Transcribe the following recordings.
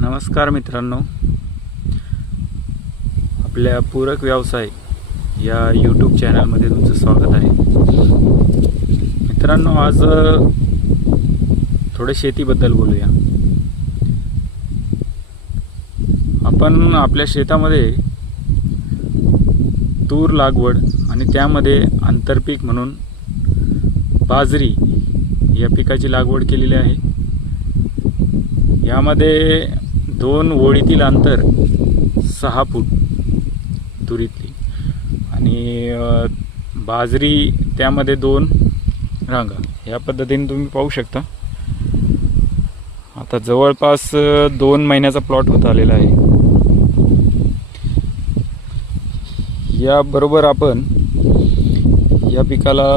नमस्कार मित्रांनो, आपल्या पूरक व्यवसाय या यूट्यूब चॅनलमध्ये तुमचं स्वागत आहे. मित्रांनो, आज थोडं शेतीबद्दल बोलूया. आपण आपल्या शेतामध्ये तूर लागवड आणि त्यामध्ये आंतरपीक म्हणून बाजरी या पिकाची लागवड केलेली आहे. यामध्ये 2 ओळीतील अंतर 6 फूट तुरीतली आणि बाजरी त्यामध्ये 2 रांगा या पद्धतीने तुम्ही पाहू शकता. आता जवळपास 2 महिन्याचा प्लॉट होत आलेला आहे. याबरोबर आपण या पिकाला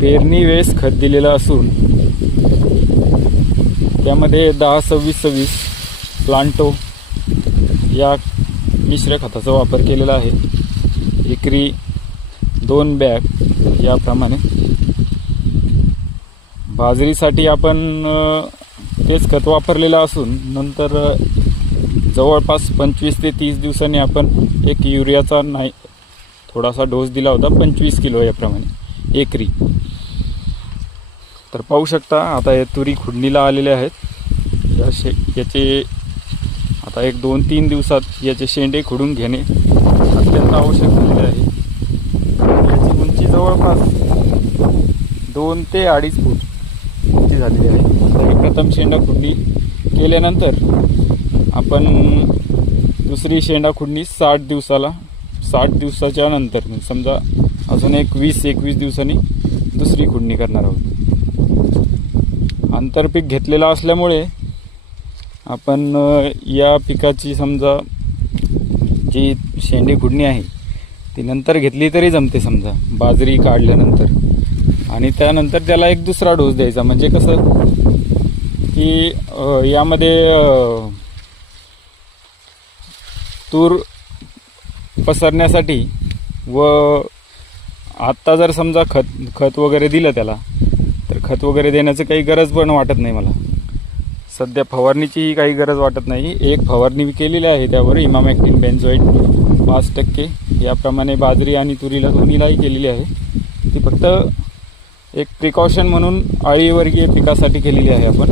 पेरणी वेळेस खत दिलेलं असून त्यामध्ये 10-26-26 प्लांटो या मिश्र खताचा वापर केलेला आहे. एकरी 2 बॅग याप्रमाणे. बाजरीसाठी आपण तेच खत वापरलेलं असून नंतर जवळपास 25 ते 30 दिवसांनी आपण एक युरियाचा थोडासा डोस दिला होता, 25 किलो याप्रमाणे एकरी. तर पाहू शकता आता हे तुरी खुडणीला आलेले आहेत. याचे आता 1-2-3 दिवसात याचे शेंडे खुडून घेणे अत्यंत आवश्यक झालेले आहे. याची उंची जवळपास 2 ते 2.5 फूट उंची झालेली आहे. प्रथम शेंडा खुडणी केल्यानंतर आपण दुसरी शेंडा खुडणी 60 दिवसाच्या नंतर, समजा अजून 20-21 दिवसांनी दुसरी खुडणी करणार आहोत. आंतरपीक घेतलेला असल्यामुळे आपण या पिकाची समजा जी शेंडी खुडणी आहे ती नंतर घेतली तरी जमते. समजा बाजरी काढल्यानंतर आणि त्यानंतर त्याला एक दुसरा डोस द्यायचा. म्हणजे कसं की यामध्ये तूर पसरण्यासाठी व आत्ता जर समजा खत वगैरे दिलं त्याला, तर खत वगैरे देण्याचं काही गरज पण वाटत नाही मला. सध्या फवारणीचीही काही गरज वाटत नाही. एक फवारणी केलेली आहे त्यावर इमामॅक्टिन बेंझोएट 5% याप्रमाणे बाजरी आणि तुरीला दोन्हीलाही केलेली आहे. ती फक्त एक प्रिकॉशन म्हणून अळीवर्गीय पिकासाठी केलेली आहे. आपण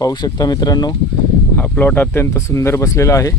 पाहू शकता मित्रांनो, हा प्लॉट अत्यंत सुंदर बसलेला आहे.